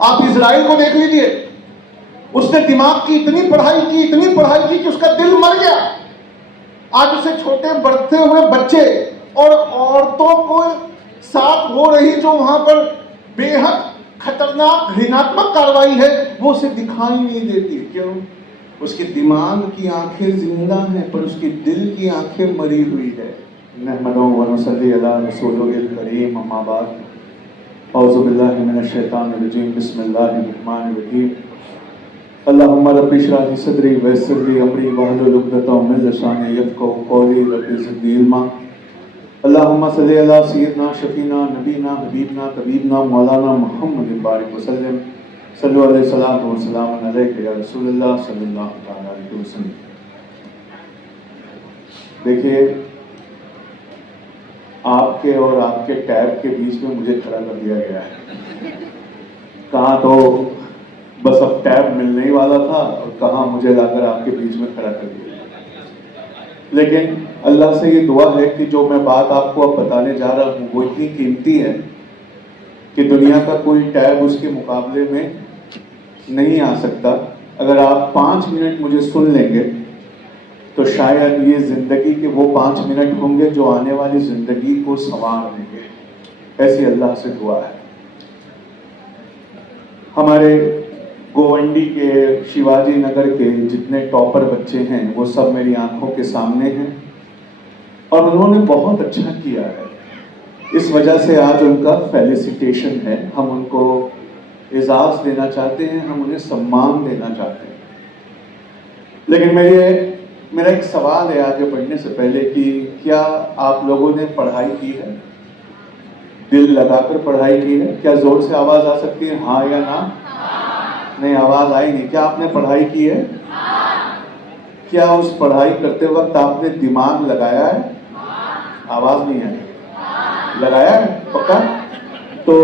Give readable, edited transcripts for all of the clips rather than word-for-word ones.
आप इजराइल को देख लीजिए, उसने दिमाग की इतनी पढ़ाई की कि उसका दिल मर गया। आज उसे छोटे बढ़ते हुए बच्चे और औरतों को साथ हो रही जो वहां पर बेहद खतरनाक घृणात्मक कार्रवाई है, वो उसे दिखाई नहीं देती। क्यों? उसके दिमाग की आंखें जिंदा हैं, पर उसके दिल की आंखें मरी हुई है। नहमदुहु व नसल्ली अला रसूलिल करीम, अम्मा बाद, औज़ु बिल्लाहि मिनश शैतानिर रजीम, बिस्मिल्लाहिर रहमानिर रहीम। अल्लाहुम्मा रब्बि इश्रह ली सदरी व यस्सिर ली अमरी वहलुल उक़दतम मिन लिसानी यफ़क़हू क़ौली, रब्बि ज़िदनी इल्मा। अल्लाहुम्मा सल्लि अला सय्यिदना शफ़ीना नबीना हबीबना तबीबना मौलाना मुहम्मदिन बारिक वसल्लम, सल्लल्लाहु अलैहि सल्लल्लाहु वसल्लम अलैका या रसूलल्लाह सल्लल्लाहु अलैहि वसल्लम। देखिए, आपके और आपके टैब के बीच में मुझे खड़ा कर दिया गया है। कहाँ तो बस अब टैब मिलने ही वाला था और कहाँ मुझे लाकर आपके बीच में खड़ा कर दिया। लेकिन अल्लाह से ये दुआ है कि जो मैं बात आपको अब बताने जा रहा हूँ वो इतनी कीमती है कि दुनिया का कोई टैब उसके मुकाबले में नहीं आ सकता। अगर आप 5 मिनट मुझे सुन लेंगे तो शायद ये जिंदगी के वो 5 मिनट होंगे जो आने वाली जिंदगी को संवार देंगे। ऐसी अल्लाह से दुआ है। हमारे गोवंडी के, शिवाजी नगर के जितने टॉपर बच्चे हैं वो सब मेरी आंखों के सामने हैं और उन्होंने बहुत अच्छा किया है। इस वजह से आज उनका फेलिसिटेशन है। हम उनको एजाज देना चाहते हैं, हम उन्हें सम्मान देना चाहते हैं। लेकिन मेरा एक सवाल है आगे बढ़ने से पहले कि क्या आप लोगों ने पढ़ाई की है? दिल लगाकर पढ़ाई की है? क्या जोर से आवाज आ सकती है, हाँ या ना? नहीं, आवाज आई नहीं। क्या आपने पढ़ाई की है? क्या उस पढ़ाई करते वक्त आपने दिमाग लगाया है? आवाज नहीं है। लगाया है पक्का? तो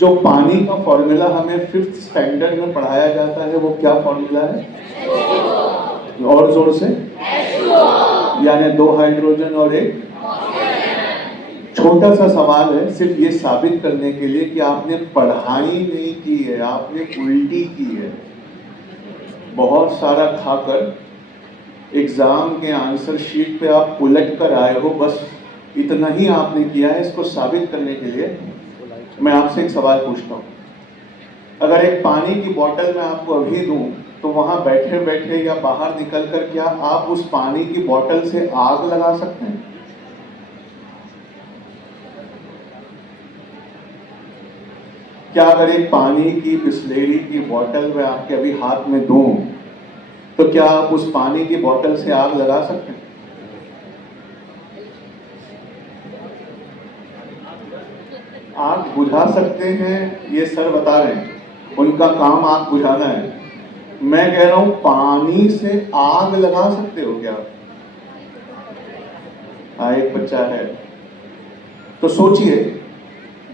जो पानी का फॉर्मूला हमें 5th स्टैंडर्ड में पढ़ाया जाता है वो क्या फॉर्मूला है? और जोर से, यानी 2 हाइड्रोजन और 1। छोटा सा सवाल है सिर्फ ये साबित करने के लिए कि आपने पढ़ाई नहीं की है, आपने उल्टी की है। बहुत सारा खाकर एग्जाम के आंसर शीट पे आप उलट कर आए हो, बस इतना ही आपने किया है। इसको साबित करने के लिए मैं आपसे एक सवाल पूछता हूँ। अगर एक पानी की बोतल मैं आपको अभी दूं तो वहां बैठे बैठे या बाहर निकलकर क्या आप उस पानी की बोतल से आग लगा सकते हैं? क्या अगर एक पानी की बिस्लेरी की बोतल मैं आपके अभी हाथ में दूं तो क्या आप उस पानी की बोतल से आग लगा सकते हैं? आग बुझा सकते हैं, ये सर बता रहे हैं, उनका काम आग बुझाना है। मैं कह रहा हूं पानी से आग लगा सकते हो क्या? हाँ, एक बच्चा है। तो सोचिए,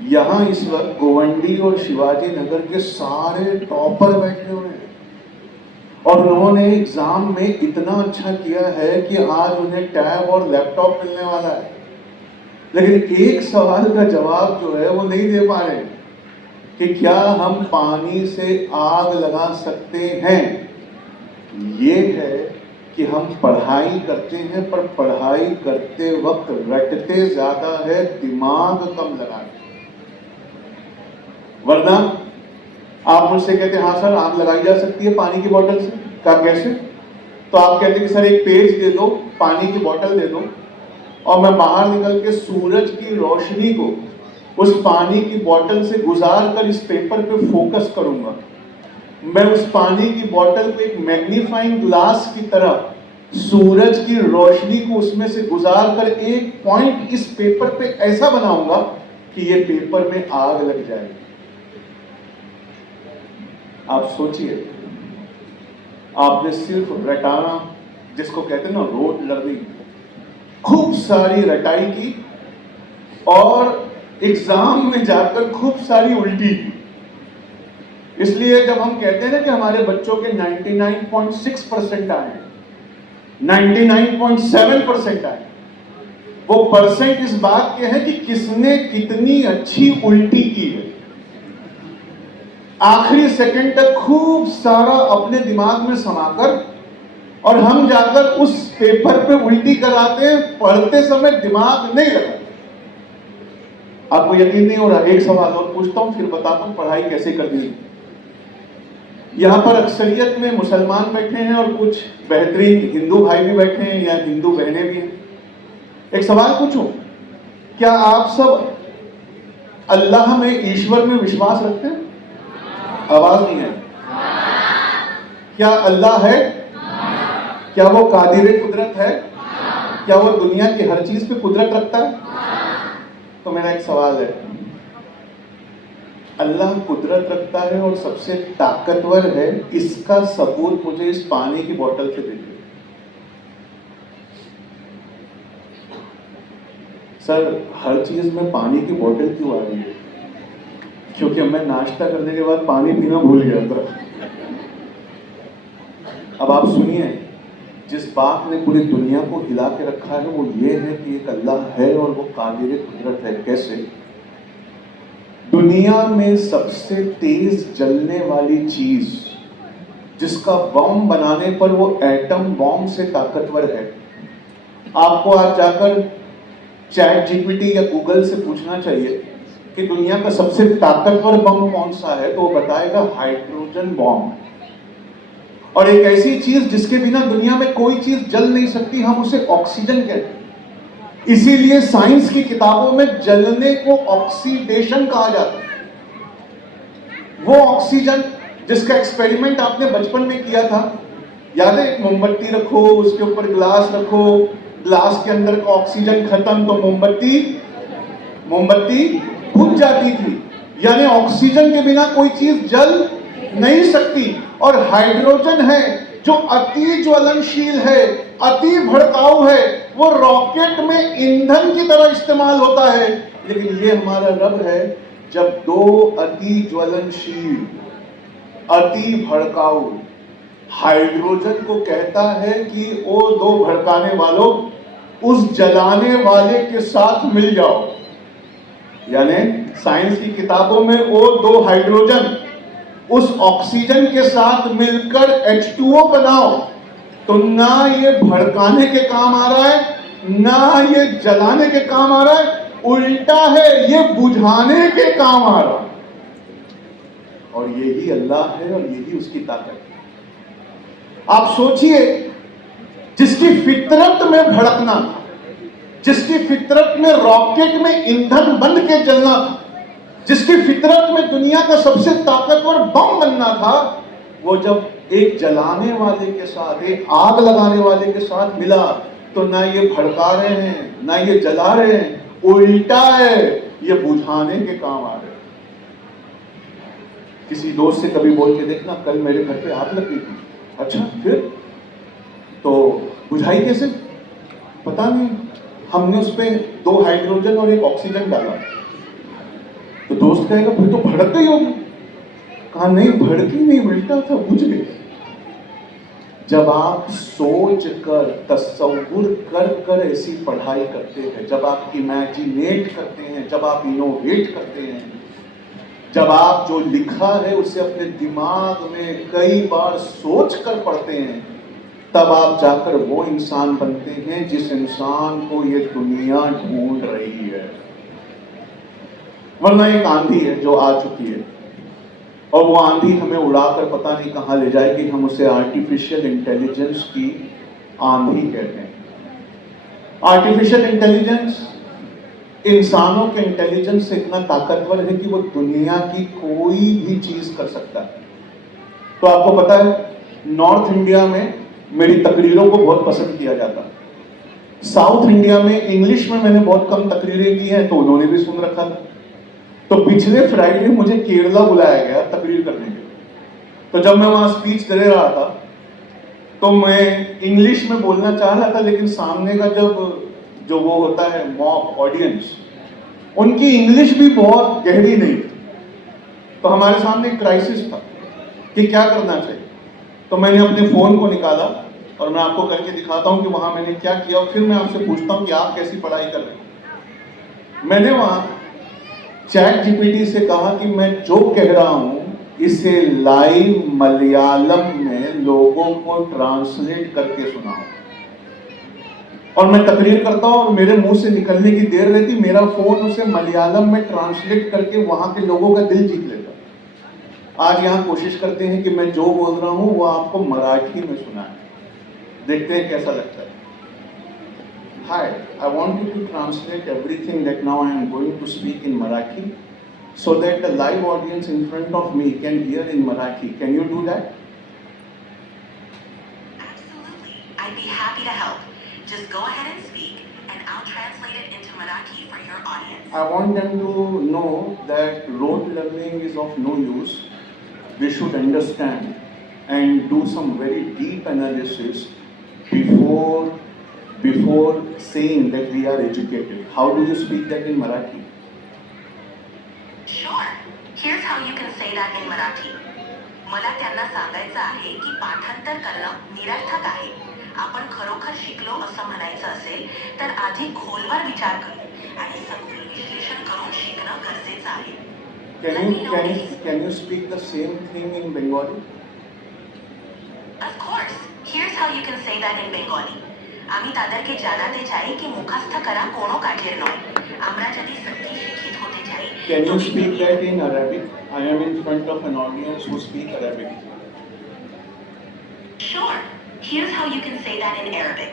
यहां इस वक्त गोवंडी और शिवाजी नगर के सारे टॉपर बैठे हुए हैं और उन्होंने एग्जाम में इतना अच्छा किया है कि आज उन्हें टैब और लैपटॉप मिलने वाला है। लेकिन एक सवाल का जवाब जो है वो नहीं दे पा रहे कि क्या हम पानी से आग लगा सकते हैं। ये है कि हम पढ़ाई करते हैं पर पढ़ाई करते वक्त रटते ज्यादा है, दिमाग कम लगाते। वरना आप मुझसे कहते हैं हाँ सर आग लगाई जा सकती है पानी की बोतल से। क्या, कैसे? तो आप कहते हैं कि सर एक पेज दे दो, पानी की बोतल दे दो और मैं बाहर निकल के सूरज की रोशनी को उस पानी की बोतल से गुजार कर इस पेपर पे फोकस करूंगा। मैं उस पानी की बोतल को एक मैग्नीफाइंग ग्लास की तरह सूरज की रोशनी को उसमें से गुजार कर एक पॉइंट इस पेपर पे ऐसा बनाऊंगा कि ये पेपर में आग लग जाएगी। आप सोचिए, आपने सिर्फ रटाना, जिसको कहते हैं ना रोड लर्निंग, खूब सारी रटाई की और एग्जाम में जाकर खूब सारी उल्टी की। इसलिए जब हम कहते हैं ना कि हमारे बच्चों के 99.6% आए, 99.7% आए, वो परसेंट इस बात के हैं कि किसने कितनी अच्छी उल्टी की है। आखिरी सेकंड तक खूब सारा अपने दिमाग में समाकर और हम जाकर उस पेपर पे उल्टी कराते हैं, पढ़ते समय दिमाग नहीं लगाते। आपको यकीन नहीं हो रहा? एक सवाल और पूछता हूं, फिर बताता हूं पढ़ाई कैसे करनी है। यहां पर अक्सरियत में मुसलमान बैठे हैं और कुछ बेहतरीन हिंदू भाई भी बैठे हैं या हिंदू बहनें भी हैं। एक सवाल पूछूं, क्या आप सब अल्लाह में, ईश्वर में विश्वास रखते हैं? आवाज नहीं है। क्या अल्लाह है? क्या वो कादिर कुदरत है? क्या वो दुनिया की हर चीज पे कुदरत रखता है? तो मेरा एक सवाल है, अल्लाह कुदरत रखता है और सबसे ताकतवर है, इसका सबूत मुझे इस पानी की बोतल से दीजिए। सर, हर चीज में पानी की बोतल क्यों आ रही है? क्योंकि मैं नाश्ता करने के बाद पानी पीना भूल गया था। अब आप सुनिए, जिस बात ने पूरी दुनिया को हिला के रखा है वो ये है कि एक अल्लाह है और वो कादिर कुदरत है। कैसे? दुनिया में सबसे तेज जलने वाली चीज जिसका बॉम्ब बनाने पर वो एटम बॉम्ब से ताकतवर है। आपको आज जाकर चैट जीपीटी या गूगल से पूछना चाहिए कि दुनिया का सबसे ताकतवर बम कौन सा है, तो वो बताएगा हाइड्रोजन बॉम्ब। और एक ऐसी चीज जिसके बिना दुनिया में कोई चीज जल नहीं सकती, हम उसे ऑक्सीजन कहते हैं। इसीलिए साइंस की किताबों में जलने को ऑक्सीडेशन कहा जाता है। वो ऑक्सीजन जिसका एक्सपेरिमेंट आपने बचपन में किया था, याद है? मोमबत्ती रखो, उसके ऊपर ग्लास रखो, ग्लास के अंदर का ऑक्सीजन खत्म तो मोमबत्ती बुझ जाती थी। यानी ऑक्सीजन के बिना कोई चीज जल नहीं सकती। और हाइड्रोजन है जो अति ज्वलनशील है, अति भड़काऊ है, वो रॉकेट में ईंधन की तरह इस्तेमाल होता है। लेकिन ये हमारा रब है, जब दो अति ज्वलनशील, अति भड़काऊ हाइड्रोजन को कहता है कि ओ दो भड़काने वालों, उस जलाने वाले के साथ मिल जाओ। यानी साइंस की किताबों में ओ दो हाइड्रोजन उस ऑक्सीजन के साथ मिलकर H2O बनाओ, तो ना ये भड़काने के काम आ रहा है, ना ये जलाने के काम आ रहा है, उल्टा है, ये बुझाने के काम आ रहा है। और यही अल्लाह है और यही उसकी ताकत है। आप सोचिए, जिसकी फितरत में भड़कना था, जिसकी फितरत में रॉकेट में ईंधन बन के जलना था, जिसकी फितरत में दुनिया का सबसे ताकतवर बम बनना था, वो जब एक जलाने वाले के साथ, एक आग लगाने वाले के साथ मिला, तो ना ये भड़का रहे हैं, ना ये जला रहे हैं, उल्टा है, ये बुझाने के काम आ रहे हैं। किसी दोस्त से कभी बोल के देखना, कल मेरे घर पे आग लगी थी। अच्छा, फिर? तो बुझाई कैसे? पता नहीं, हमने उस पे 2 हाइड्रोजन और 1 ऑक्सीजन डाला। तो दोस्त कहेगा फिर तो भड़क गई होगी। कहा नहीं, भड़की नहीं, उल्टा था, बुझ गई। जब आप सोच कर, तसव्वुर कर कर ऐसी पढ़ाई करते हैं, जब आप इमेजिनेट करते हैं, जब आप इनोवेट करते हैं, जब आप जो लिखा है उसे अपने दिमाग में कई बार सोच कर पढ़ते हैं, तब आप जाकर वो इंसान बनते हैं जिस इंसान को ये दुनिया ढूंढ रही है। वरना एक आंधी है जो आ चुकी है, और वो आंधी हमें उड़ाकर पता नहीं कहां ले जाएगी। हम उसे आर्टिफिशियल इंटेलिजेंस की आंधी कहते हैं। आर्टिफिशियल इंटेलिजेंस इंसानों के इंटेलिजेंस से इतना ताकतवर है कि वो दुनिया की कोई भी चीज कर सकता है। तो आपको पता है, नॉर्थ इंडिया में मेरी तकरीरों को बहुत पसंद किया जाता है। साउथ इंडिया में इंग्लिश में मैंने बहुत कम तकरीरें की हैं, तो उन्होंने भी सुन रखा था। तो पिछले फ्राइडे मुझे केरला बुलाया गया तकरीर करने के लिए। तो जब मैं वहां स्पीच दे रहा था, तो मैं इंग्लिश में बोलना चाह रहा था, लेकिन सामने का जो वो होता है मॉब ऑडियंस, उनकी इंग्लिश भी बहुत गहरी नहीं थी। तो हमारे सामने एक क्राइसिस था कि क्या करना चाहिए। तो मैंने अपने फोन को निकाला और मैं आपको करके दिखाता हूं कि वहां मैंने क्या किया, और फिर मैं आपसे पूछता हूं कि आप कैसी पढ़ाई कर रहे हैं। मैंने वहां चैट जीपीटी से कहा कि मैं जो कह रहा हूं इसे लाइव मलयालम में लोगों को ट्रांसलेट करके सुनाओ। और मैं तकरीर करता हूं और मेरे मुंह से निकलने की देर रहती, मेरा फोन उसे मलयालम में ट्रांसलेट करके वहां के लोगों का दिल जीत लेता। आज यहां कोशिश करते हैं कि मैं जो बोल रहा हूं वो आपको मराठी में सुनाए, देखते हैं कैसा लगता है। Hi, I want you to translate everything that now I am going to speak in Marathi so that the live audience in front of me can hear in Marathi. Can you do that? Absolutely. I'd be happy to help. Just go ahead and speak and I'll translate it into Marathi for your audience. I want them to know that rote learning is of no use. We should understand and do some very deep analysis before saying that we are educated. How do you speak that in Marathi? Sure. Here's how you can say that in Marathi. मला त्यांना सांगायचं आहे की पाठांतर करणं निरर्थक आहे. आपण खरोखर शिकलो असं म्हणायचं असेल तर आधी खोलवर विचार करू आणि सखोल विश्लेषण करून शिकणं गरजेचं आहे. Can you speak the same thing in Bengali? Of course. Here's how you can say that in Bengali. আমি তাদেরকে জানাতে চাই কি মুখস্থ করা কোনো কাজের নয়। আমরা যদি সত্যি শিক্ষিত হতে চাই। Can you speak that in Arabic? I am in front of an audience who speak Arabic. Sure. Here's how you can say that in Arabic.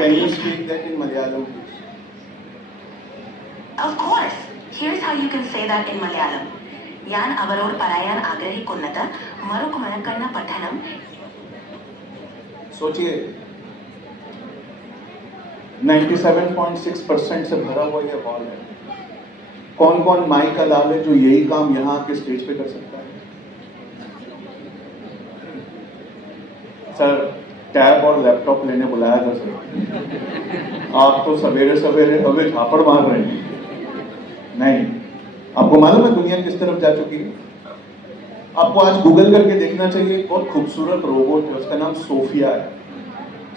can you speak that in Malayalam? Of course. Here's how you can say that in Malayalam. ഞാൻ അവരോട് പറയാൻ ആഗ്രഹിക്കുന്നത് മറുകുമനക്കണ്ണ പഠനം. सोचिए 97.6% से भरा हुआ यह हॉल है। कौन कौन माइक का लाल है जो यही काम यहाँ के स्टेज पे कर सकता है? सर टैब और लैपटॉप लेने बुलाया था सर। आप तो सवेरे सवेरे हमें झापड़ मार रहे हैं। नहीं, आपको मालूम है दुनिया किस तरफ जा चुकी है? आपको आज गूगल करके देखना चाहिए। बहुत खूबसूरत रोबोट है, उसका नाम सोफिया है।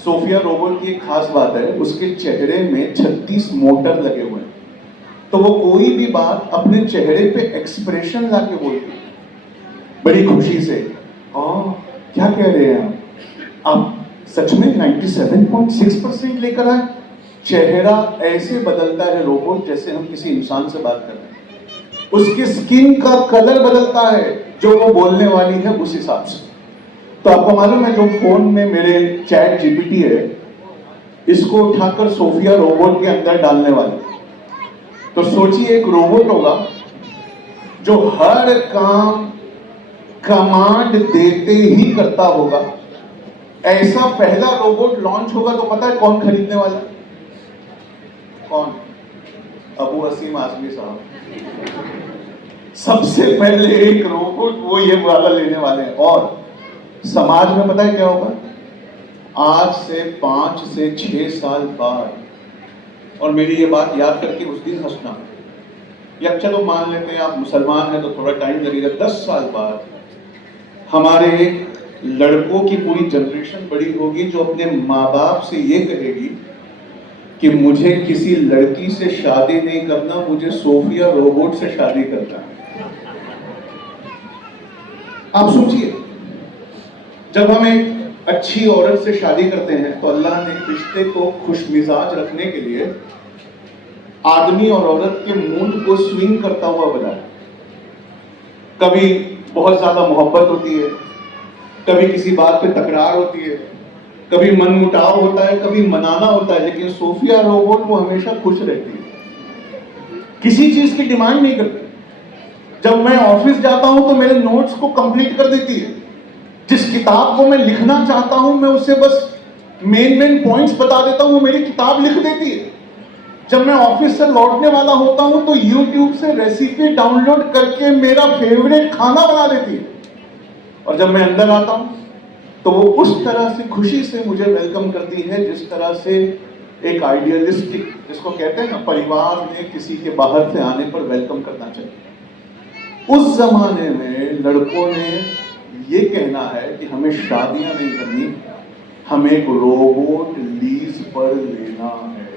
सोफिया रोबोट की एक खास बात है, उसके चेहरे में 36 मोटर लगे हुए हैं। तो वो कोई भी बात अपने चेहरे पे एक्सप्रेशन लाके बोलती है, बड़ी खुशी से। क्या कह रहे हैं आप सच में 97.6% लेकर आए? चेहरा ऐसे बदलता है रोबोट जैसे हम किसी इंसान से बात कर रहे हैं। उसकी स्किन का कलर बदलता है जो वो बोलने वाली है उस हिसाब से। तो आपको मालूम है जो फोन में मेरे चैट जीपीटी है, इसको उठाकर सोफिया रोबोट के अंदर डालने वाले। तो सोचिए एक रोबोट होगा जो हर काम कमांड देते ही करता होगा। ऐसा पहला रोबोट लॉन्च होगा तो पता है कौन खरीदने वाला? कौन? अबू वसीम आजमी साहब। सबसे पहले एक रोबोट वो ये वाला लेने वाले हैं। और समाज में पता है क्या होगा? आज से 5 से 6 साल बाद, और मेरी ये बात याद करके उस दिन हंसना, या चलो मान लेते हैं आप मुसलमान हैं तो थोड़ा टाइम लगेगा, 10 साल बाद हमारे लड़कों की पूरी जनरेशन बड़ी होगी जो अपने माँ बाप से ये कहेगी कि मुझे किसी लड़की से शादी नहीं करना, मुझे सोफिया रोबोट से शादी करना है। आप सोचिए, जब हम एक अच्छी औरत से शादी करते हैं तो अल्लाह ने रिश्ते को खुशमिजाज रखने के लिए आदमी और औरत के मूड को स्विंग करता हुआ बनाया। कभी बहुत ज्यादा मोहब्बत होती है, कभी किसी बात पे तकरार होती है, कभी मनमुटाव होता है, कभी मनाना होता है, लेकिन सोफिया रोबोट वो हमेशा खुश रहती है, किसी चीज की डिमांड नहीं करती। जब मैं ऑफिस जाता हूं तो मेरे नोट्स को कंप्लीट कर देती है। जिस किताब को मैं लिखना चाहता हूं मैं उससे बस मेन पॉइंट्स बता देता हूं, वो मेरी किताब लिख देती है। जब मैं ऑफिस से लौटने वाला होता हूं तो YouTube से रेसिपी डाउनलोड करके मेरा फेवरेट खाना बना देती है। और जब मैं अंदर आता हूं तो वो उस तरह से खुशी से मुझे वेलकम करती है जिस तरह से एक आइडियलिस्टिक, जिसको कहते हैं ना, परिवार में किसी के बाहर से आने पर वेलकम करना चाहिए। उस जमाने में लड़कों ने ये कहना है कि हमें शादियां नहीं करनी, हमें एक रोबोट लीज पर लेना है।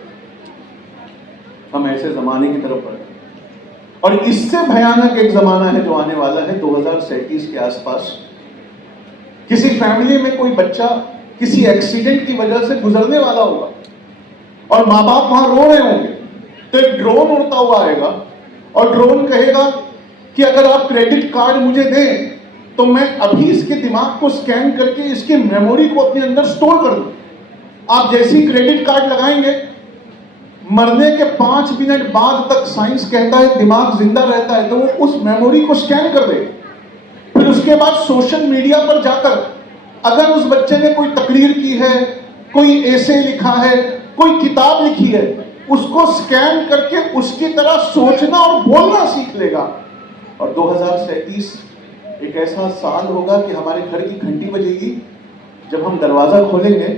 हम ऐसे जमाने की तरफ बढ़े और इससे भयानक एक जमाना है जो आने वाला है 2037 के आसपास। किसी फैमिली में कोई बच्चा किसी एक्सीडेंट की वजह से गुजरने वाला होगा और माँ बाप वहां रो रहे होंगे, तो एक ड्रोन उड़ता हुआ आएगा और ड्रोन कहेगा कि अगर आप क्रेडिट कार्ड मुझे दें तो मैं अभी इसके दिमाग को स्कैन करके इसकी मेमोरी को अपने अंदर स्टोर कर दूं। आप जैसे ही क्रेडिट कार्ड लगाएंगे, मरने के 5 मिनट बाद तक साइंस कहता है दिमाग जिंदा रहता है, तो वो उस मेमोरी को स्कैन कर दे। फिर उसके बाद सोशल मीडिया पर जाकर अगर उस बच्चे ने कोई तकरीर की है, कोई एसे लिखा है, कोई किताब लिखी है, उसको स्कैन करके उसकी तरह सोचना और बोलना सीख लेगा। और 2037 एक ऐसा साल होगा कि हमारे घर की घंटी बजेगी, जब हम दरवाजा खोलेंगे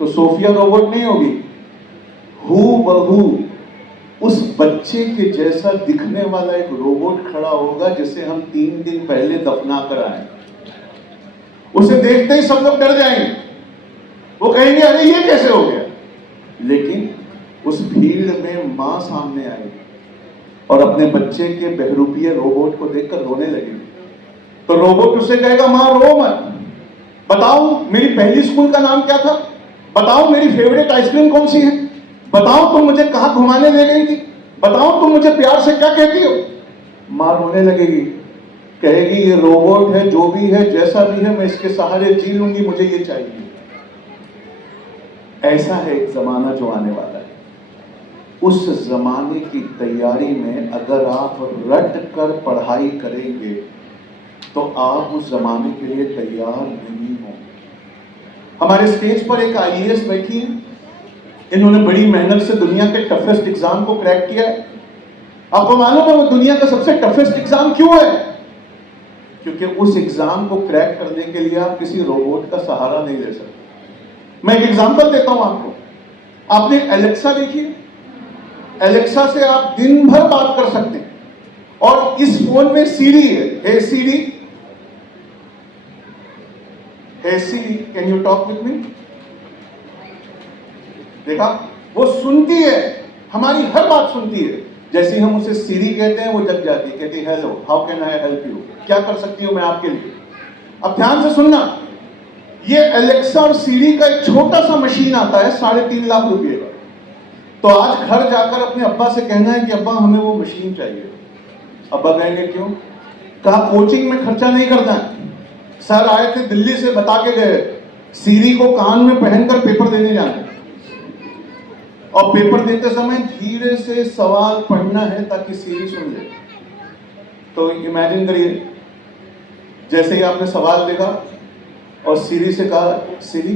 तो सोफिया रोबोट नहीं होगी, हूबहू उस बच्चे के जैसा दिखने वाला एक रोबोट खड़ा होगा जिसे हम 3 दिन पहले दफना कर आए। उसे देखते ही सब लोग डर जाएंगे, वो कहेंगे अरे ये कैसे हो गया। लेकिन उस भीड़ में मां सामने आएगी और अपने बच्चे के बहरूपीय रोबोट को देखकर रोने लगेगी, तो रोबोट उसे कहेगा मां रो मत, बताओ मेरी पहली स्कूल का नाम क्या था, बताओ मेरी फेवरेट आइसक्रीम कौन सी है, बताओ तुम मुझे कहां घुमाने ले गई थी, बताओ तुम मुझे प्यार से क्या कहती हो। मां रोने लगेगी, कहेगी ये रोबोट है, जो भी है जैसा भी है मैं इसके सहारे जी लूंगी, मुझे ये चाहिए। ऐसा है एक जमाना जो आने वाला है। उस जमाने की तैयारी में अगर आप रट कर पढ़ाई करेंगे तो आप उस जमाने के लिए तैयार नहीं हो। हमारे स्टेज पर एक आईएएस बैठी है, इन्होंने बड़ी मेहनत से दुनिया के टफेस्ट एग्जाम को क्रैक किया है। आपको मालूम है वो दुनिया का सबसे टफेस्ट एग्जाम क्यों है? क्योंकि उस एग्जाम को क्रैक करने के लिए आप किसी रोबोट का सहारा नहीं ले सकते। मैं एक एग्जांपल देता हूं आपको। आपने एलेक्सा देखी? एलेक्सा से आप दिन भर बात कर सकते हैं और इस फोन में सीरी है। Hey Siri, hey Siri, can you talk with me? देखा, वो सुनती है, हमारी हर बात सुनती है। जैसे ही हम उसे सीरी कहते हैं वो जग जाती है, कहती है hello, how can I help you, क्या कर सकती हूं मैं आपके लिए। अब ध्यान से सुनना, ये एलेक्सा और सीरी का एक छोटा सा मशीन आता है 3.5 लाख रुपए का। तो आज घर जाकर अपने अब्बा से कहना है कि अब्बा हमें वो मशीन चाहिए। अब्बा कहेंगे क्यों? कहा कोचिंग में खर्चा नहीं करना है, सर आए थे दिल्ली से बता के गए सीरी को कान में पहनकर पेपर देने जाना है और पेपर देते समय धीरे से सवाल पढ़ना है ताकि सीरी सुन ले। तो इमेजिन करिए, जैसे ही आपने सवाल देखा और सीरी से कहा सीरी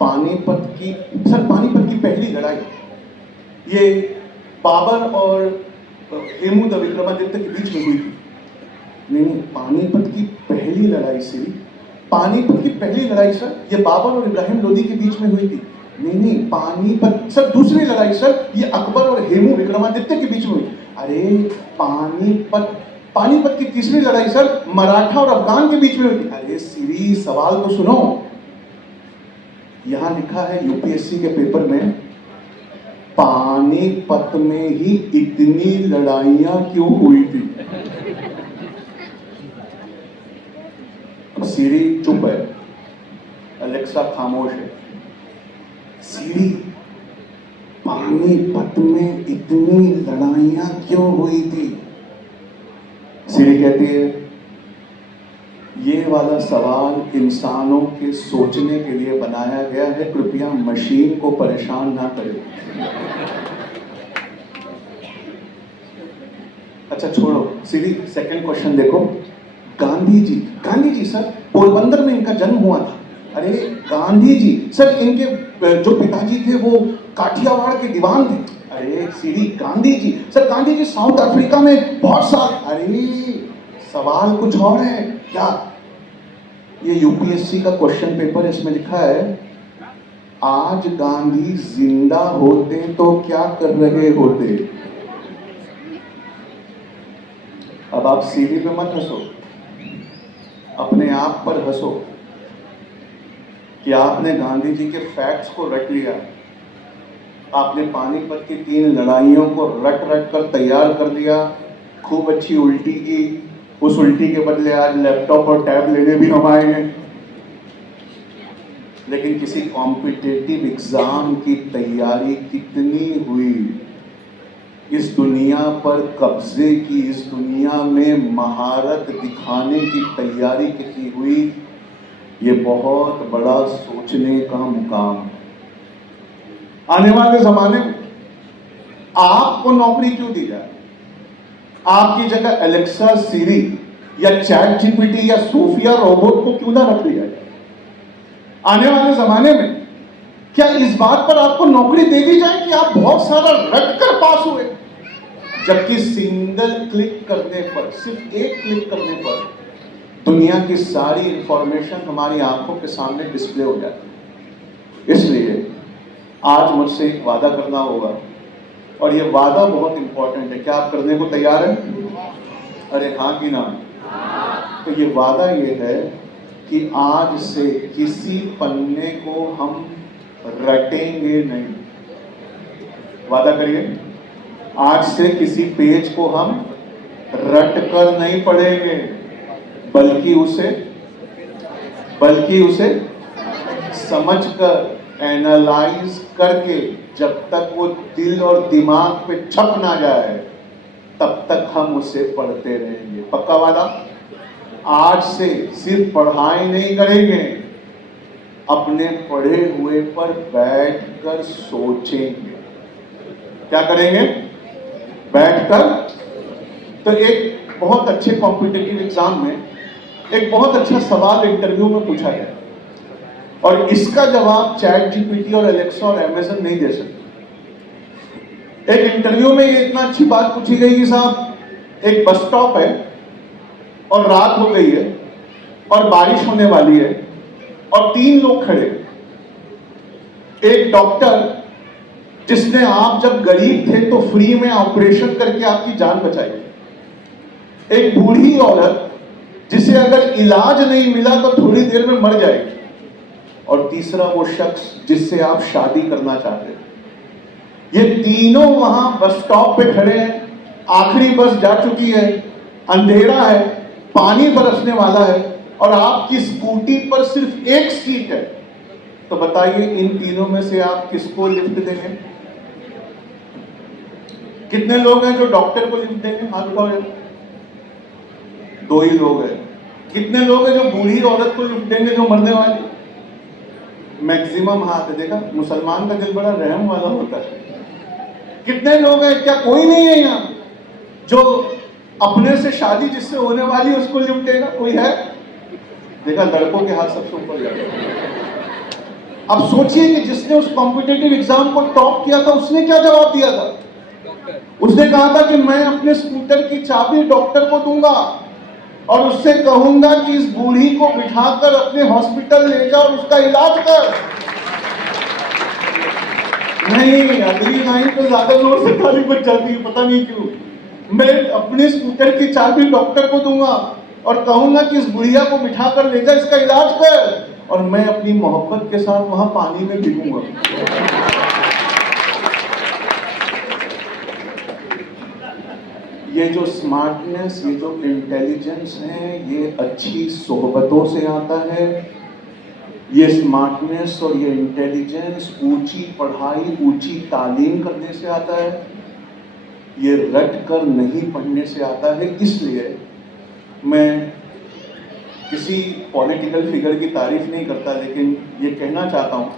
पानीपत की, सर पानीपत की पहली लड़ाई ये बाबर और हेमू द विक्रमादित्य के बीच में हुई थी। नहीं, पानीपत की पहली लड़ाई सीरी, पानीपत की पहली लड़ाई सर ये बाबर और इब्राहिम लोदी के बीच में हुई थी। नहीं, पानीपत सर दूसरी लड़ाई सर ये अकबर और हेमू विक्रमादित्य के बीच में हुई। अरे पानीपत की तीसरी लड़ाई सर मराठा और अफगान के बीच में हुई थी। अरे सीरी सवाल तो सुनो, यहां लिखा है यूपीएससी के पेपर में पानीपत में ही इतनी लड़ाइयां क्यों हुई थी। अब सीरी चुप है, अलेक्सा खामोश है। सीरी पानीपत में इतनी लड़ाइयां क्यों हुई थी? सीरी कहती है ये वाला सवाल इंसानों के सोचने के लिए बनाया गया है, कृपया मशीन को परेशान ना करें। अच्छा छोड़ो सीरी, सेकंड क्वेश्चन देखो। गांधी जी सर पोरबंदर में इनका जन्म हुआ था। अरे गांधी जी सर इनके जो पिताजी थे वो काठियावाड़ के दीवान थे। अरे सीरी Gandhi ji sir, Gandhi ji south Africa में बहुत साल। अरे सवाल कुछ और है क्या? ये यूपीएससी का क्वेश्चन पेपर, इसमें लिखा है आज गांधी जिंदा होते तो क्या कर रहे होते। अब आप सीरी पे मत हंसो, अपने आप पर हंसो। कि आपने गांधी जी के फैक्ट्स को रट लिया, आपने पानीपत की 3 लड़ाइयों को रट रट कर तैयार कर दिया, खूब अच्छी उल्टी की, उस उल्टी के बदले आज लैपटॉप और टैब लेने भी हम आए हैं। लेकिन किसी कॉम्पिटिटिव एग्जाम की तैयारी कितनी हुई, इस दुनिया पर कब्जे की, इस दुनिया में महारत दिखाने की तैयारी कितनी हुई, ये बहुत बड़ा सोचने का मुकाम है। आने वाले जमाने में आपको नौकरी क्यों दी जाए? आपकी जगह एलेक्सा, सीरी या चैट जीपीटी या सोफिया रोबोट को क्यों ना रख दिया जाए? आने वाले जमाने में क्या इस बात पर आपको नौकरी दे दी जाए कि आप बहुत सारा रट कर पास हुए, जबकि सिंगल क्लिक करने पर, सिर्फ एक क्लिक करने पर दुनिया की सारी इंफॉर्मेशन हमारी आंखों के सामने डिस्प्ले हो जाती है। इसलिए आज मुझसे एक वादा करना होगा, और ये वादा बहुत इंपॉर्टेंट है। क्या आप करने को तैयार हैं? अरे हाँ कि ना? तो ये वादा ये है कि आज से किसी पन्ने को हम रटेंगे नहीं। वादा करिए, आज से किसी पेज को हम रट कर नहीं पढ़ेंगे, बल्कि उसे समझकर, एनालाइज करके, जब तक वो दिल और दिमाग पे छप ना जाए तब तक हम उसे पढ़ते रहेंगे। पक्का वादा? आज से सिर्फ पढ़ाई नहीं करेंगे, अपने पढ़े हुए पर बैठकर सोचेंगे। क्या करेंगे? बैठकर। तो एक बहुत अच्छे कॉम्पिटिटिव एग्जाम में एक बहुत अच्छा सवाल इंटरव्यू में पूछा गया, और इसका जवाब चैट जीपीटी और एलेक्सा और अमेज़न नहीं दे सकते। एक इंटरव्यू में ये इतना अच्छी बात पूछी गई कि साहब, एक बस स्टॉप है और रात हो गई है और बारिश होने वाली है और 3 लोग खड़े। एक डॉक्टर जिसने आप जब गरीब थे तो फ्री में ऑपरेशन करके आपकी जान बचाई, एक बूढ़ी औरत जिसे अगर इलाज नहीं मिला तो थोड़ी देर में मर जाएगी, और तीसरा वो शख्स जिससे आप शादी करना चाहते हैं। ये तीनों वहां बस स्टॉप पे खड़े हैं, आखिरी बस जा चुकी है, अंधेरा है, पानी बरसने वाला है, और आपकी स्कूटी पर सिर्फ एक सीट है। तो बताइए, इन तीनों में से आप किसको लिफ्ट देंगे? कितने लोग हैं जो डॉक्टर को लिफ्ट देंगे? हाथ उठाओ। 2 ही लोग हैं। कितने लोग हैं जो बूढ़ी औरत को लिफ्ट देंगे जो मरने वाली? मैक्सिमम हाथ है। देखा, मुसलमान का दिल बड़ा रहम वाला होता है। कितने लोग हैं? क्या कोई नहीं है यहाँ जो अपने से शादी जिससे होने वाली है उसको लिफ्ट देगा? कोई है? देखा, लड़कों के हाथ सबसे ऊपर जाते। अब सोचिए कि जिसने उस कॉम्पिटिटिव एग्जाम को टॉप किया था उसने क्या जवाब दिया था? उसने कहा था कि मैं अपने स्कूटर की चाबी डॉक्टर को दूंगा और उससे कहूंगा कि इस बूढ़ी को बिठाकर अपने हॉस्पिटल ले जा और उसका इलाज कर। नहीं, अगली लाइन तो ज्यादा जोर से ताली बज जाती है, पता नहीं क्यों। मैं अपने स्कूटर की चाबी डॉक्टर को दूंगा और कहूंगा कि इस बुढ़िया को बिठाकर ले जा, इसका इलाज कर, और मैं अपनी मोहब्बत के साथ वहां पानी में भीगूंगा। ये जो स्मार्टनेस, ये जो इंटेलिजेंस है, ये अच्छी सोहबतों से आता है। ये स्मार्टनेस और ये इंटेलिजेंस ऊंची पढ़ाई, ऊंची तालीम करने से आता है। ये रट कर नहीं पढ़ने से आता है। इसलिए मैं किसी पॉलिटिकल फिगर की तारीफ नहीं करता, लेकिन ये कहना चाहता हूँ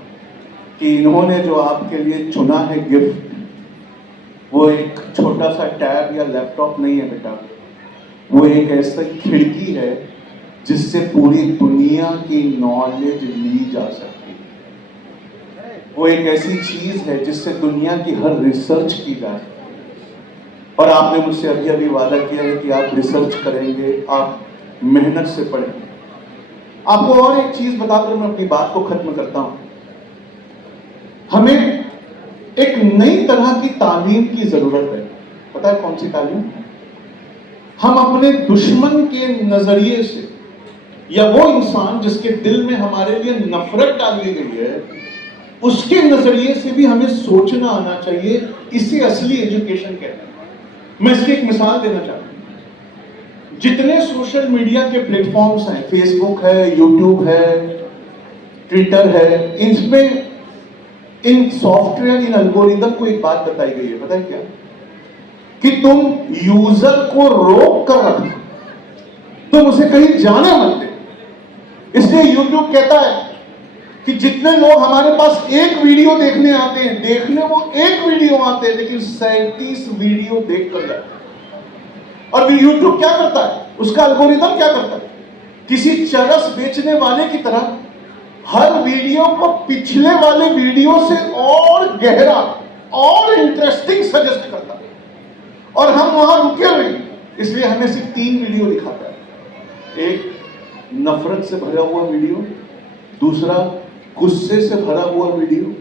कि इन्होंने जो आपके लिए चुना है गिफ्ट, वो एक छोटा सा टैब या लैपटॉप नहीं है बेटा, वो एक ऐसी खिड़की है जिससे पूरी दुनिया की नॉलेज ली जा सकती है। वो एक ऐसी चीज है जिससे दुनिया की हर रिसर्च की जा सकती है। और आपने मुझसे अभी अभी वादा किया है कि आप रिसर्च करेंगे, आप मेहनत से पढ़ेंगे। आपको और एक चीज बताकर मैं अपनी बात को खत्म करता हूं। हमें एक नई तरह की तालीम की जरूरत है। पता है कौन सी तालीम? हम अपने दुश्मन के नजरिए से या वो इंसान जिसके दिल में हमारे लिए नफरत डाल दी गई है, उसके नजरिए से भी हमें सोचना आना चाहिए। इसे असली एजुकेशन कहते हैं। मैं इसकी एक मिसाल देना चाहता हूं। जितने सोशल मीडिया के प्लेटफॉर्म्स हैं, फेसबुक है, यूट्यूब है, ट्विटर है, इनमें इन सॉफ्टवेयर, इन एल्गोरिदम को एक बात बताई गई है, पता है क्या? कि तुम यूजर को रोक कर रखना, तुम उसे कहीं जाने मत दे। इसलिए यूट्यूब कहता है कि जितने लोग हमारे पास एक वीडियो देखने आते हैं, देखने वो एक वीडियो आते हैं, लेकिन 37 वीडियो देख कर जाते हैं। और यूट्यूब क्या करता है? उसका एल्गोरिदम क्या करता है? किसी चरस बेचने वाले की तरह हर वीडियो को पिछले वाले वीडियो से और गहरा और इंटरेस्टिंग सजेस्ट करता है, और हम वहां रुके नहीं, इसलिए हमें सिर्फ 3 वीडियो दिखाता है। एक नफरत से भरा हुआ वीडियो, दूसरा गुस्से से भरा हुआ वीडियो,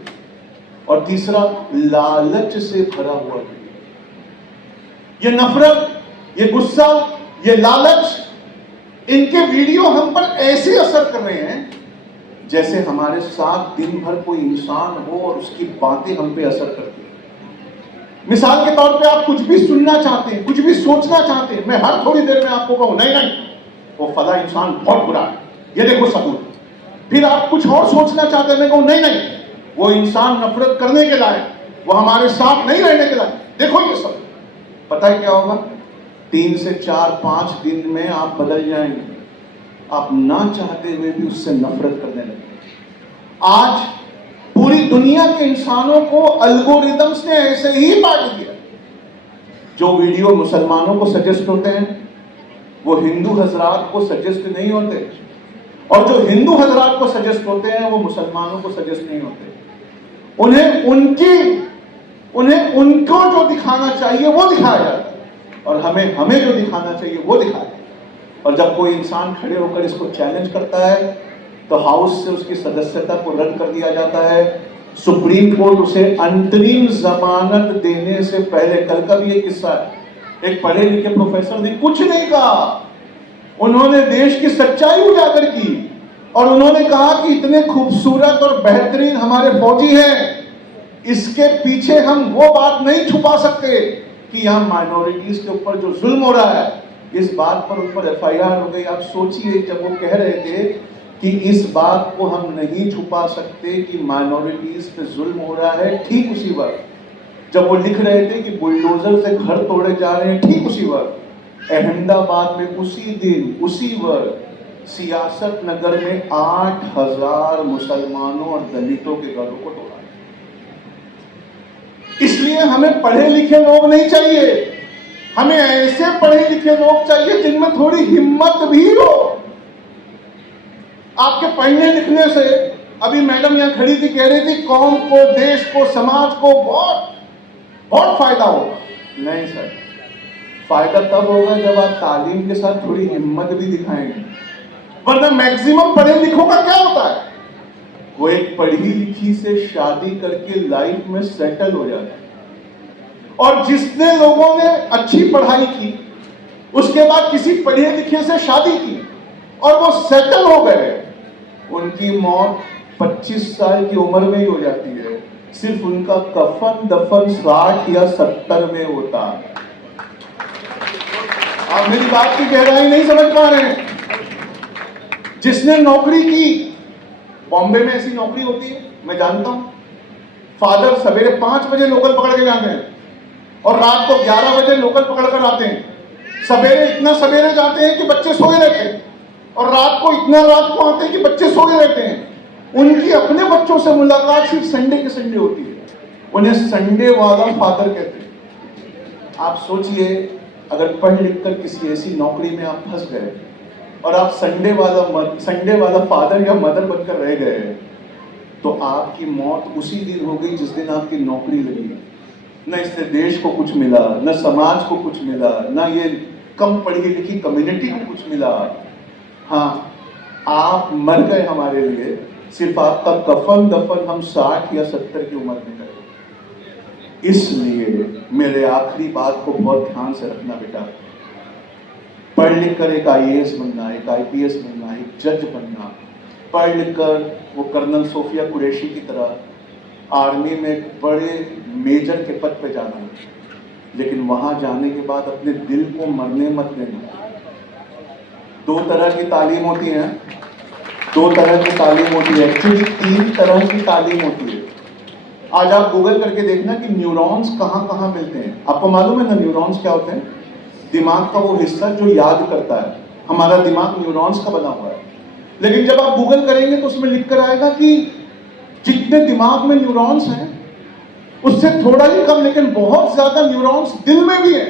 और तीसरा लालच से भरा हुआ वीडियो। ये नफरत, ये गुस्सा, ये लालच, इनके वीडियो हम पर ऐसे असर कर रहे हैं जैसे हमारे साथ दिन भर कोई इंसान हो और उसकी बातें हम पे असर करती हैं। मिसाल के तौर पे आप कुछ भी सुनना चाहते हैं, कुछ भी सोचना चाहते हैं, मैं हर थोड़ी देर में आपको कहूं नहीं नहीं वो फला इंसान बहुत बुरा है, ये देखो सबूत। फिर आप कुछ और सोचना चाहते हैं, मैं कहूं नहीं नहीं वो इंसान नफरत करने के लायक, वो हमारे साथ नहीं रहने के लायक, देखो ये सब। पता है क्या होगा? 3 से 4-5 दिन में आप बदल जाएंगे। आप ना चाहते हुए भी उससे नफरत करने लगे। आज पूरी दुनिया के इंसानों को एल्गोरिदम्स ने ऐसे ही बांट दिया। जो वीडियो मुसलमानों को सजेस्ट होते हैं वो हिंदू हजरात को सजेस्ट नहीं होते, और जो हिंदू हजरात को सजेस्ट होते हैं वो मुसलमानों को सजेस्ट नहीं होते। उन्हें उनको जो दिखाना चाहिए वो दिखाया जाता है, और हमें जो दिखाना चाहिए वो दिखाया जाता है। और जब कोई इंसान खड़े होकर इसको चैलेंज करता है तो हाउस से उसकी सदस्यता को रद्द कर दिया जाता है। सुप्रीम कोर्ट उसे अंतरिम जमानत देने से पहले, कल का भी एक किस्सा है, एक पढ़े लिखे प्रोफेसर ने कुछ नहीं कहा, उन्होंने देश की सच्चाई उजागर की और उन्होंने कहा कि इतने खूबसूरत और बेहतरीन हमारे फौजी हैं, इसके पीछे हम वो बात नहीं छुपा सकते कि यहाँ माइनॉरिटीज के ऊपर जो जुल्म हो रहा है, इस बात पर उन पर FIR हो गई। आप सोचिए, जब वो कह रहे थे कि इस बात को हम नहीं छुपा सकते कि माइनॉरिटीज पे जुल्म हो रहा है, ठीक उसी वक्त जब वो लिख रहे थे कि बुलडोजर से घर तोड़े जा रहे हैं, ठीक उसी वक्त अहमदाबाद में उसी दिन उसी वक्त सियासत नगर में 8000 मुसलमानों और दलितों के घरों को तोड़ा। इसलिए हमें पढ़े लिखे लोग नहीं चाहिए, हमें ऐसे पढ़े लिखे लोग चाहिए जिनमें थोड़ी हिम्मत भी हो। आपके पढ़ने लिखने से, अभी मैडम यहां खड़ी थी, कह रही थी कौम को, देश को, समाज को बहुत बहुत फायदा होगा। नहीं सर, फायदा तब होगा जब आप तालीम के साथ थोड़ी हिम्मत भी दिखाएंगे, वरना मैक्सिमम पढ़े लिखों का क्या होता है? वो एक पढ़ी लिखी से शादी करके लाइफ में सेटल हो जाता है। और जिसने लोगों ने अच्छी पढ़ाई की, उसके बाद किसी पढ़े लिखे से शादी की और वो सेटल हो गए, उनकी मौत 25 साल की उम्र में ही हो जाती है। सिर्फ उनका कफन दफन 60 या 70 में होता है। आप मेरी बात की गहराई नहीं समझ पा रहे हैं। जिसने नौकरी की, बॉम्बे में ऐसी नौकरी होती है, मैं जानता हूं, फादर सवेरे 5 बजे लोकल पकड़ के जाते हैं और रात को 11 बजे लोकल पकड़ कर आते हैं। सवेरे इतना सवेरे जाते हैं कि बच्चे सोए रहते हैं, और रात को इतना रात को आते हैं कि बच्चे सोए रहते हैं। उनकी अपने बच्चों से मुलाकात सिर्फ संडे के संडे होती है। उन्हें संडे वाला फादर कहते हैं। आप सोचिए, अगर पढ़ लिख कर किसी ऐसी नौकरी में आप फंस गए और आप संडे वाला फादर या मदर बनकर रह गए, तो आपकी मौत उसी दिन हो गई जिस दिन आपकी नौकरी लगी। न इससे देश को कुछ मिला, न समाज को कुछ मिला, न ये कम पढ़ी लिखी कम्युनिटी को कुछ मिला। हाँ, आप मर गए हमारे लिए, सिर्फ आपका कफन दफन हम 60 या 70 की उम्र में करें। इसलिए मेरे आखिरी बात को बहुत ध्यान से रखना बेटा। पढ़ लिख कर एक IAS बनना, एक IPS बनना, एक जज बनना, पढ़ लिख कर वो कर्नल सोफिया कुरैशी की तरह आर्मी में एक बड़े मेजर के पद पे जाना, लेकिन वहां जाने के बाद अपने दिल को मरने मत देना। दो तरह की तालीम होती है, दो तरह की तालीम होती है, एक्चुअली 3 तरह की तालीम होती है। आज आप गूगल करके देखना कि न्यूरॉन्स कहाँ कहाँ मिलते हैं। आपको मालूम है ना न्यूरॉन्स क्या होते हैं? दिमाग का वो हिस्सा जो याद करता है। हमारा दिमाग न्यूरॉन्स का बना हुआ है, लेकिन जब आप गूगल करेंगे तो उसमें लिख कर आएगा कि जितने दिमाग में न्यूरॉन्स हैं उससे थोड़ा ही कम लेकिन बहुत ज्यादा न्यूरॉन्स दिल में भी है,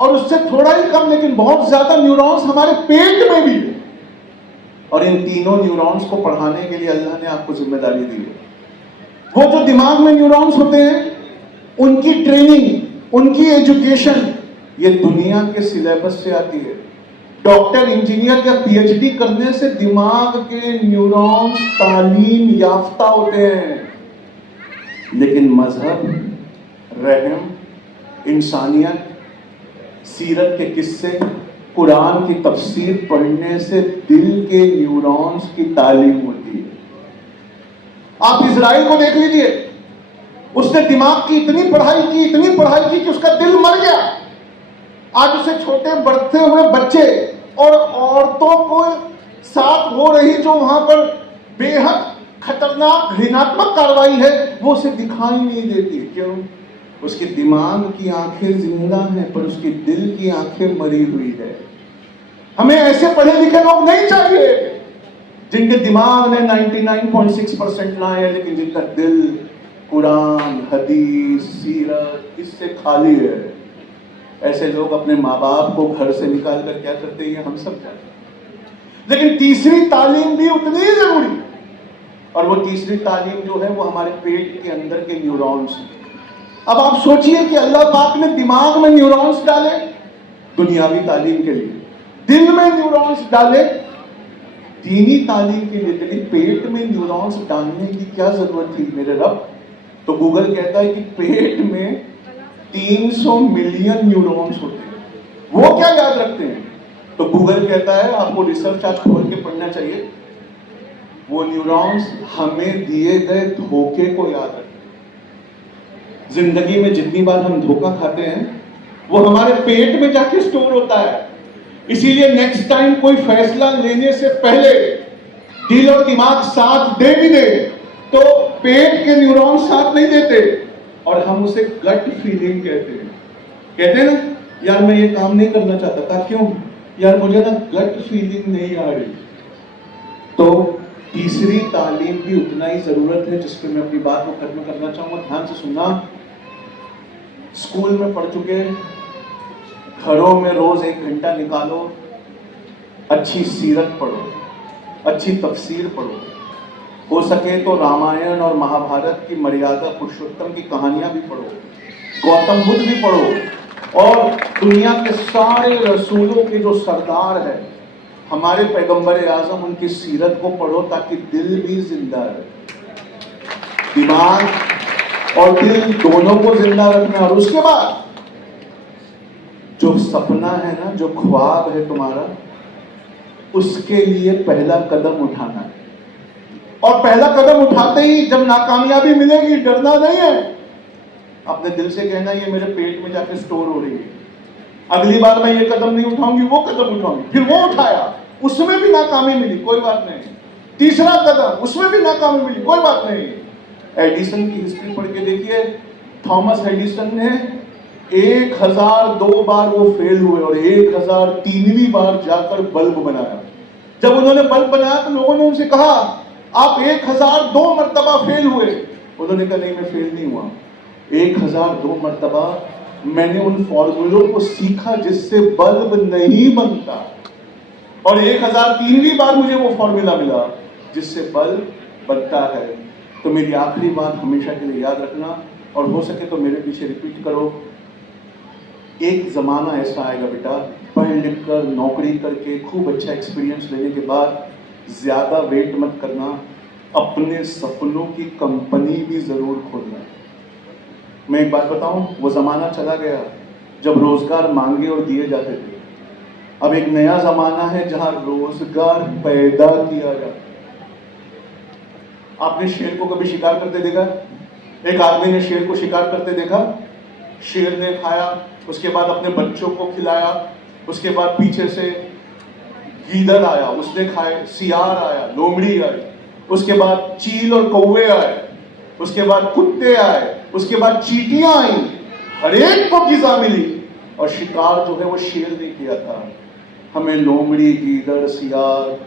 और उससे थोड़ा ही कम लेकिन बहुत ज्यादा न्यूरॉन्स हमारे पेट में भी है। और इन तीनों न्यूरॉन्स को पढ़ाने के लिए अल्लाह ने आपको जिम्मेदारी दी है। वो जो दिमाग में न्यूरॉन्स होते हैं उनकी ट्रेनिंग, उनकी एजुकेशन ये दुनिया के सिलेबस से आती है। डॉक्टर, इंजीनियर या पीएचडी करने से दिमाग के न्यूरॉन्स तालीम याफ्ता होते हैं, लेकिन मजहब, रहम, इंसानियत, सीरत के किस्से, कुरान की तफसीर पढ़ने से दिल के न्यूरॉन्स की तालीम होती है। आप इजराइल को देख लीजिए, उसने दिमाग की इतनी पढ़ाई की, इतनी पढ़ाई की कि उसका दिल मर गया। आज उसे छोटे बढ़ते हुए बच्चे और औरतों को साथ हो रही जो वहां पर बेहद खतरनाक घृणात्मक कार्रवाई है वो उसे दिखाई नहीं देती। क्यों? उसके दिमाग की आंखें जिंदा हैं पर उसके दिल की आंखें मरी हुई है। हमें ऐसे पढ़े लिखे लोग नहीं चाहिए जिनके दिमाग ने 99.6% लाए हैं, लेकिन जिनका दिल कुरान, हदीस, सीरत इससे खाली है। ऐसे लोग अपने माँ बाप को घर से निकाल कर क्या करते हैं हम सब जानते हैं। लेकिन तीसरी तालीम भी उतनी ही जरूरी, और वो तीसरी तालीम जो है वो हमारे पेट के अंदर के न्यूरॉन्स। अब आप सोचिए कि अल्लाह पाक ने दिमाग में न्यूरॉन्स डाले दुनियावी तालीम के लिए, दिल में न्यूरॉन्स डाले दीनी तालीम के लिए, लेकिन पेट में न्यूरॉन्स डालने की क्या जरूरत थी मेरे रब? तो गूगल कहता है कि पेट में 300 मिलियन न्यूरॉन्स होते हैं, वो क्या याद रखते हैं? तो गूगल कहता है आपको रिसर्च आज खोल के पढ़ना चाहिए, वो न्यूरॉन्स हमें दिए गए धोखे को याद रखते हैं। जिंदगी में जितनी बार हम धोखा खाते हैं वो हमारे पेट में जाके स्टोर होता है। इसीलिए नेक्स्ट टाइम कोई फैसला लेने से पहले दिल और दिमाग साथ दे भी दे तो पेट के न्यूरॉन्स साथ नहीं देते, और हम उसे गट फीलिंग कहते हैं। कहते हैं ना, यार मैं ये काम नहीं करना चाहता। कहा क्यों? यार मुझे ना गट फीलिंग नहीं आ रही। तो तीसरी तालीम भी उतना ही जरूरत है, जिस पर मैं अपनी बात को खत्म करना चाहूंगा। ध्यान से सुनना। स्कूल में पढ़ चुके, घरों में रोज 1 घंटा निकालो, अच्छी सीरत पढ़ो, अच्छी तफसीर पढ़ो, हो सके तो रामायण और महाभारत की मर्यादा पुरुषोत्तम की कहानियां भी पढ़ो, गौतम बुद्ध भी पढ़ो, और दुनिया के सारे रसूलों के जो सरदार है हमारे पैगंबर आजम उनकी सीरत को पढ़ो, ताकि दिल भी जिंदा रहे। दिमाग और दिल दोनों को जिंदा रखना। और उसके बाद जो सपना है ना, जो ख्वाब है तुम्हारा, उसके लिए पहला कदम उठाना है। और पहला कदम उठाते ही जब नाकामयाबी मिलेगी, डरना नहीं है, अपने दिल से कहना ये मेरे पेट में जाके स्टोर हो रही है, अगली बार मैं ये कदम नहीं उठाऊंगी, वो कदम उठाऊंगी। फिर वो उठाया, उसमें भी नाकामी मिली, कोई बात नहीं। तीसरा कदम, उसमें भी नाकामी मिली, कोई बात नहीं। एडिसन की हिस्ट्री पढ़ के देखिए, थॉमस एडिसन ने 1002 बार वो फेल हुए और 1003वीं बार जाकर बल्ब बनाया। जब उन्होंने बल्ब बनाया तो लोगों ने उनसे कहा आप 1002 मर्तबा फेल हुए। उन्होंने कहा नहीं, मैं फेल नहीं हुआ। 1002 मर्तबा मैंने उन फॉर्मूलों को सीखा जिससे बल्ब नहीं बनता, और 1003वीं बार मुझे वो फॉर्मूला मिला जिससे बल्ब बनता है। तो मेरी आखिरी बात हमेशा के लिए याद रखना, और हो सके तो मेरे पीछे रिपीट करो। एक जमाना ऐसा आएगा बेटा, पढ़ लिख कर नौकरी करके खूब अच्छा एक्सपीरियंस लेने के बाद ज्यादा वेट मत करना, अपने सपनों की कंपनी भी जरूर खोलना। मैं एक बात बताऊं, वो जमाना चला गया जब रोजगार मांगे और दिए जाते थे। अब एक नया जमाना है जहां रोजगार पैदा किया जाता है। आपने शेर को कभी शिकार करते देखा? एक आदमी ने शेर को शिकार करते देखा। शेर ने खाया, उसके बाद अपने बच्चों को खिलाया, उसके बाद पीछे से गीदड़ आया, उसने खाए, सियार आया, लोमड़ी आई, उसके बाद चील और कौवे आए, उसके बाद कुत्ते आए, उसके बाद चींटियां आई, हर एक को गिज़ा मिली और शिकार जो है वो शेर ने किया था। हमें लोमड़ी, गीदड़, सियार,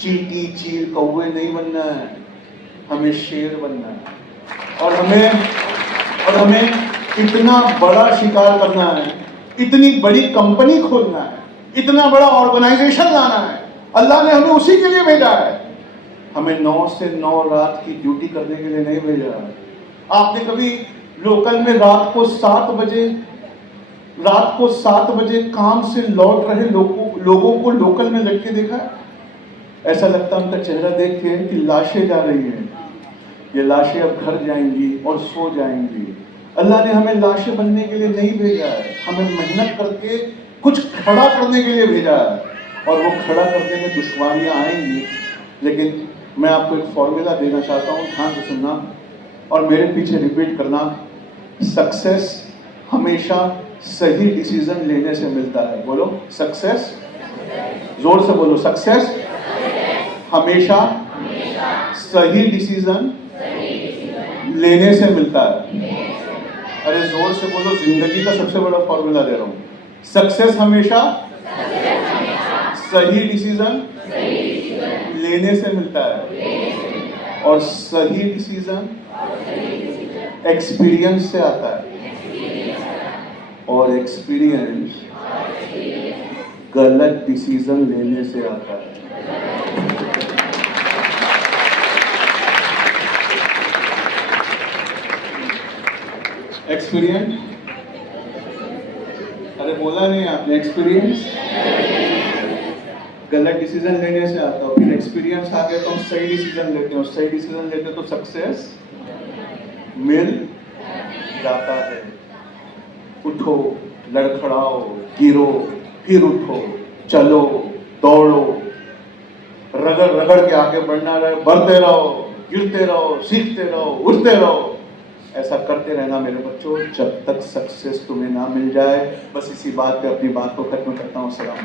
चींटी, चील, कौवे नहीं बनना है, हमें शेर बनना है। और हमें इतना बड़ा शिकार करना है, इतनी बड़ी कंपनी खोलना है, इतना बड़ा ऑर्गेनाइजेशन लाना है। अल्लाह ने हमें उसी के लिए भेजा है। हमें 9 से 9 रात की ड्यूटी करने के लिए नहीं भेजा है। आपने कभी लोकल में रात को 7 बजे काम से लौट रहे लोगों को लोकल में लटके देखा है? ऐसा लगता है उनका चेहरा देख के कि लाशें जा रही हैं। ये लाशें अब घर जाएंगी और सो जाएंगी। अल्लाह ने हमें लाशें बनने के लिए नहीं भेजा है, हमें मेहनत करके कुछ खड़ा करने के लिए भेजा है। और वो खड़ा करने में दुश्वारियां आएंगी, लेकिन मैं आपको एक फॉर्मूला देना चाहता हूँ, ध्यान से सुनना और मेरे पीछे रिपीट करना। सक्सेस हमेशा सही डिसीजन लेने से मिलता है। बोलो सक्सेस, जोर से बोलो, सक्सेस हमेशा सही डिसीजन लेने से मिलता है। अरे जोर से बोलो, जिंदगी का सबसे बड़ा फॉर्मूला दे रहा हूं। सक्सेस हमेशा सही डिसीजन लेने से मिलता है और सही डिसीजन एक्सपीरियंस से आता है और एक्सपीरियंस गलत डिसीजन लेने से आता है। एक्सपीरियंस, अरे बोला नहीं आपने, एक्सपीरियंस गलत डिसीजन लेने से आता है। फिर एक्सपीरियंस आ गया तो हम सही डिसीजन लेते हैं, सही डिसीजन लेते हैं तो सक्सेस मिल जाता है। उठो, लड़खड़ाओ, गिरो, फिर उठो, चलो, दौड़ो, रगड़ रगड़ के आगे बढ़ना रहे, बढ़ते रहो, गिरते रहो, सीखते रहो, उठते रहो। ऐसा करते रहना मेरे बच्चों, जब तक सक्सेस तुम्हें ना मिल जाए। बस इसी बात पे अपनी बात को खत्म करता हूँ। सलाम।